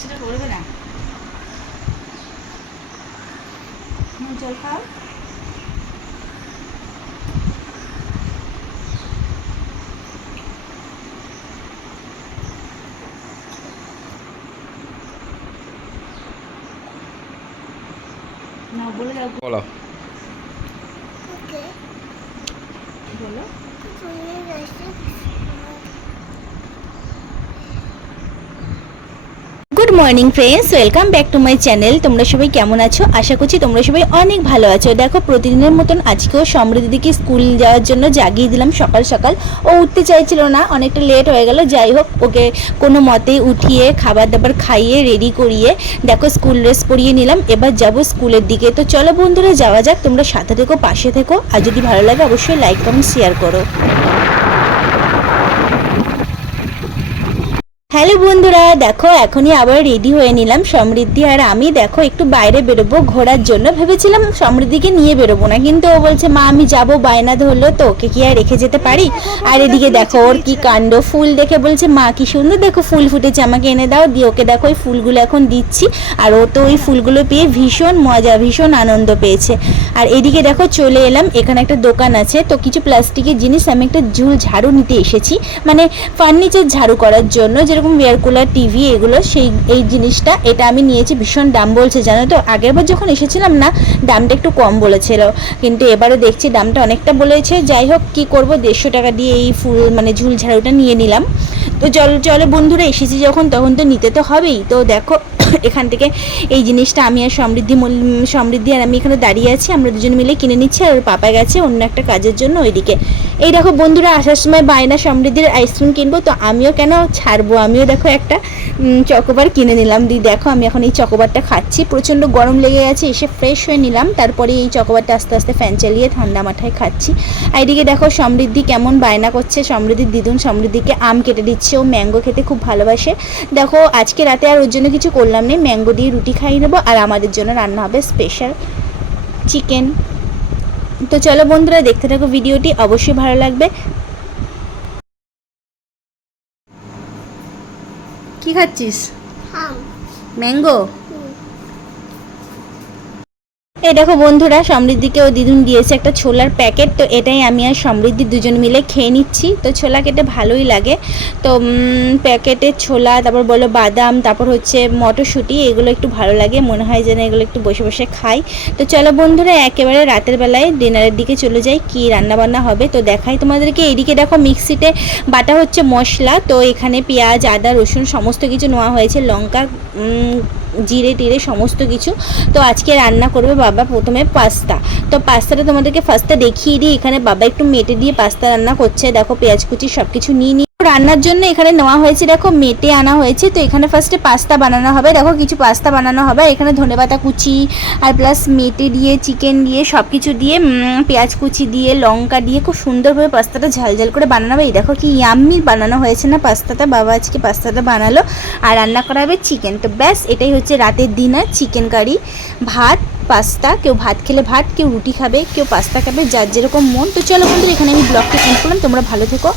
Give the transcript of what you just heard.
সেটা করবে না। জল খাও। না বলে দাও। বলো। বলো। Good morning friends, welcome back to my channel. তোমরা সবাই কেমন আছো? আশা করছি তোমরা সবাই অনেক ভালো আছো। দেখো, প্রতিদিনের মতন আজকেও সমৃদ্ধিকে স্কুল যাওয়ার জন্য জাগিয়ে দিলাম সকাল সকাল। ও উঠতে চাইছিল না, অনেকটা লেট হয়ে গেল। যাই হোক, ওকে কোনো মতেই উঠিয়ে খাবার দাবার খাইয়ে রেডি করিয়ে দেখো স্কুল ড্রেস পরিয়ে নিলাম। এবার যাব স্কুলের দিকে। তো চলো বন্ধুরা, যাওয়া যাক। তোমরা সাথে থেকো, পাশে থেকো, আর যদি ভালো লাগে অবশ্যই লাইক কমেন্ট শেয়ার করো। হ্যালো বন্ধুরা, দেখো এখনই আবার রেডি হয়ে নিলাম সমৃদ্ধি আর আমি। দেখো একটু বাইরে বেরোবো ঘোরার জন্য। ভেবেছিলাম সমৃদ্ধিকে নিয়ে বেরোবো না, কিন্তু ও বলছে মা আমি যাবো, বায়না ধরলো, তো ওকে কি আর রেখে যেতে পারি। আর এদিকে দেখো ওর কি কাণ্ড, ফুল দেখে বলছে মা কি সুন্দর দেখো ফুল ফুটেছে, আমাকে এনে দাও। দিয়ে ওকে দেখো ওই ফুলগুলো এখন দিচ্ছি। আর ও তো ওই ফুলগুলো পেয়ে ভীষণ মজা, ভীষণ আনন্দ পেয়েছে। আর এদিকে দেখো চলে এলাম, এখানে একটা দোকান আছে, তো কিছু প্লাস্টিকের জিনিস আমি একটা ঝুল ঝাড়ু নিতে এসেছি, মানে ফার্নিচার ঝাড়ু করার জন্য, যেরকম এয়ার কুলার, টিভি, এগুলো এই জিনিসটা এটা আমি নিয়েছি। ভীষণ দাম বলছে জানো তো। আগেরবার যখন এসেছিলাম না, দামটা একটু কম বলেছিল, কিন্তু এবারে দেখছি দামটা অনেকটা বলেছে। যাই হোক, কি করব, 150 টাকা দিয়ে এই ফুল মানে ঝুল ঝাড়ুটা নিয়ে নিলাম। তো চলো বন্ধুরা, এসেছি যখন তখন তো নিতে তো হবেই। তো দেখো এখান থেকে এই জিনিসটা আমি আর সমৃদ্ধি আর আমি এখানে দাঁড়িয়ে আছি, আমরা দুজন মিলে কিনে নিচ্ছি। আর ওর পাপা গেছে অন্য একটা কাজের জন্য ওইদিকে। এই দেখো বন্ধুরা, আসার সময় বায়না সমৃদ্ধির আইসক্রিম কিনবো, তো আমিও কেন ছাড়বো, আমিও দেখো একটা চকোবার কিনে নিলাম। দিয়ে দেখো আমি এখন এই চকোবারটা খাচ্ছি। প্রচণ্ড গরম লেগে গেছে, এসে ফ্রেশ হয়ে নিলাম, তারপরে এই চকোবারটা আস্তে আস্তে ফ্যান চালিয়ে ঠান্ডা মাথায় খাচ্ছি। আর এদিকে দেখো সমৃদ্ধি কেমন বায়না করছে। সমৃদ্ধির দিদুন সমৃদ্ধিকে আম কেটে দিচ্ছে, ও ম্যাঙ্গো খেতে খুব ভালোবাসে। দেখো আজকে রাতে আর ওর জন্য কিছু করলাম না, ম্যাঙ্গো দিয়ে রুটি খাইয়ে নেবো। আর আমাদের জন্য রান্না হবে স্পেশাল চিকেন। তো চলো বন্ধুরা, দেখতে থাকো ভিডিওটি, অবশ্যই ভালো লাগবে। কি খাচ্ছিস? ম্যাঙ্গো। এই দেখো বন্ধুরা, সমৃদ্ধিকে ও দিদুন দিয়েছে একটা ছোলার প্যাকেট, তো এটাই আমি আর সমৃদ্ধি দুজন মিলে খেয়ে নিচ্ছি। তো ছোলা খেতে ভালোই লাগে। তো প্যাকেটের ছোলা, তারপর বলো বাদাম, তারপর হচ্ছে মটরশুঁটি, এগুলো একটু ভালো লাগে, মনে হয় যেন এগুলো একটু বসে বসে খাই। তো চলো বন্ধুরা, একেবারে রাতের বেলায় ডিনারের দিকে চলে যাই, কি রান্নাবান্না হবে তো দেখাই তোমাদেরকে। এইদিকে দেখো মিক্সিতে বাটা হচ্ছে মশলা, তো এখানে পেঁয়াজ, আদা, রসুন সমস্ত কিছু নেওয়া হয়েছে, লঙ্কা, জিরে টিরে সমস্ত কিছু। তো আজকে রান্না করবে বাবা প্রথমে পাস্তা। তো পাস্তাটা তোমাদেরকে ফার্স্টে দেখিয়ে দিই। এখানে বাবা একটু মেটে দিয়ে পাস্তা রান্না করছে। দেখো পেঁয়াজ কুচি সব কিছু নিয়ে রান্নার জন্য এখানে নেওয়া হয়েছে, দেখো মেটে আনা হয়েছে। তো এখানে ফার্স্টে পাস্তা বানানো হবে, দেখো কিছু পাস্তা বানানো হবে। এখানে ধনেপাতা কুচি আর প্লাস মেটে দিয়ে, চিকেন দিয়ে, সব কিছু দিয়ে, পেঁয়াজ কুচি দিয়ে, লঙ্কা দিয়ে খুব সুন্দরভাবে পাস্তাটা ঝালঝাল করে বানানো হবে। এই দেখো কি ইয়াম্মি বানানো হয়েছে না পাস্তাটা। বাবা আজকে পাস্তাটা বানালো আর রান্না করা হবে চিকেন। তো ব্যাস এটাই হচ্ছে রাতের ডিনার, চিকেন কারি, ভাত, পাস্তা। কেউ ভাত খেলে ভাত, কেউ রুটি খাবে, কেউ পাস্তা খাবে, যার যেরকম মন। তো চলো বন্ধুরা, এখানে আমি ব্লগটি এন্ড করলাম। তোমরা ভালো থেকো।